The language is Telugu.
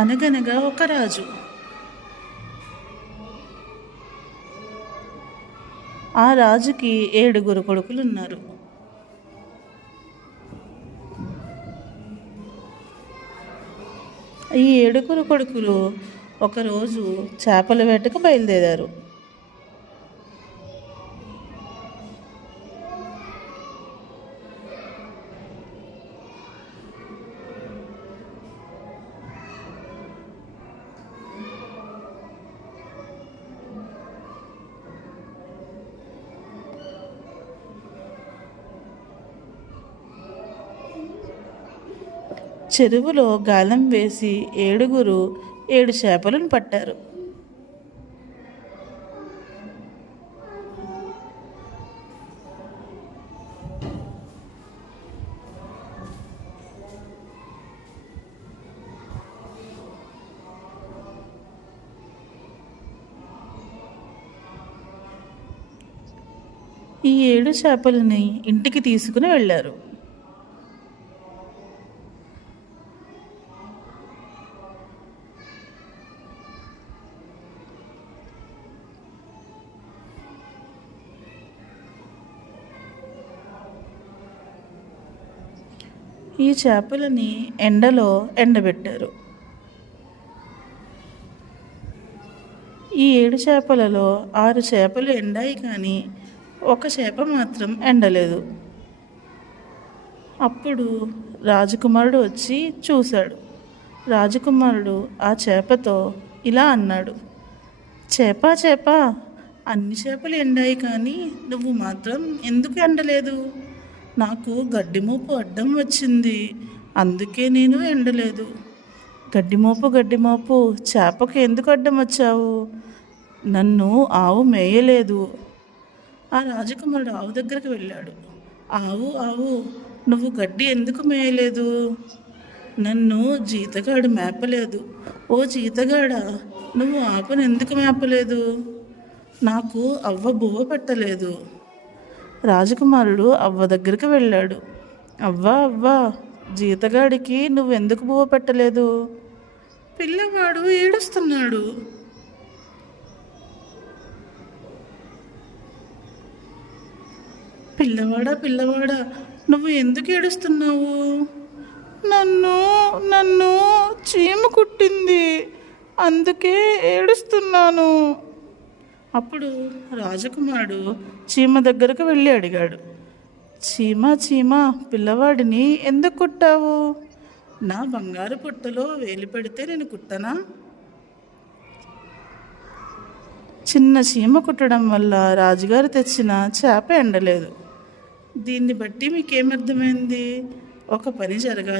అనగనగా ఒక రాజు. ఆ రాజుకి 7 కొడుకులున్నారు. ఈ 7 కొడుకులు ఒకరోజు చేపల వేటకు బయలుదేరారు. చెరువులో గాలం వేసి 7 చేపలను పట్టారు. ఈ 7 చేపలని ఇంటికి తీసుకుని వెళ్ళారు. ఈ చేపలని ఎండలో ఎండబెట్టారు. ఈ 7 చేపలలో 6 చేపలు ఎండాయి, కానీ ఒక చేప మాత్రం ఎండలేదు. అప్పుడు రాజకుమారుడు వచ్చి చూశాడు. రాజకుమారుడు ఆ చేపతో ఇలా అన్నాడు: చేప చేప, అన్ని చేపలు ఎండాయి, కానీ నువ్వు మాత్రం ఎందుకు ఎండలేదు? నాకు గడ్డిమోపు అడ్డం వచ్చింది, అందుకే నేను ఎండలేదు. గడ్డిమోపు చేపకు ఎందుకు అడ్డం వచ్చావు? నన్ను ఆవు మేయలేదు. ఆ రాజకుమారుడు ఆవు దగ్గరికి వెళ్ళాడు. ఆవు, నువ్వు గడ్డి ఎందుకు మేయలేదు? నన్ను జీతగాడు మేపలేదు. ఓ జీతగాడా, నువ్వు ఆపను ఎందుకు మేపలేదు? నాకు అవ్వ బువ్వ పెట్టలేదు. రాజకుమారుడు అవ్వ దగ్గరికి వెళ్ళాడు. అవ్వ, జీతగాడికి నువ్వెందుకు బువ్వ పెట్టలేదు? పిల్లవాడు ఏడుస్తున్నాడు. పిల్లవాడా, నువ్వు ఎందుకు ఏడుస్తున్నావు? నన్ను చీమ కుట్టింది, అందుకే ఏడుస్తున్నాను. అప్పుడు రాజకుమారుడు చీమ దగ్గరకు వెళ్ళి అడిగాడు: చీమ, పిల్లవాడిని ఎందుకు కుట్టావు? నా బంగారు పుట్టలో వేలు పెడితే నేను కుట్టనా? చిన్న చీమ కుట్టడం వల్ల రాజుగారు తెచ్చిన చేప ఎండలేదు. దీన్ని బట్టి మీకేమర్థమైంది? ఒక పని జరగాలి.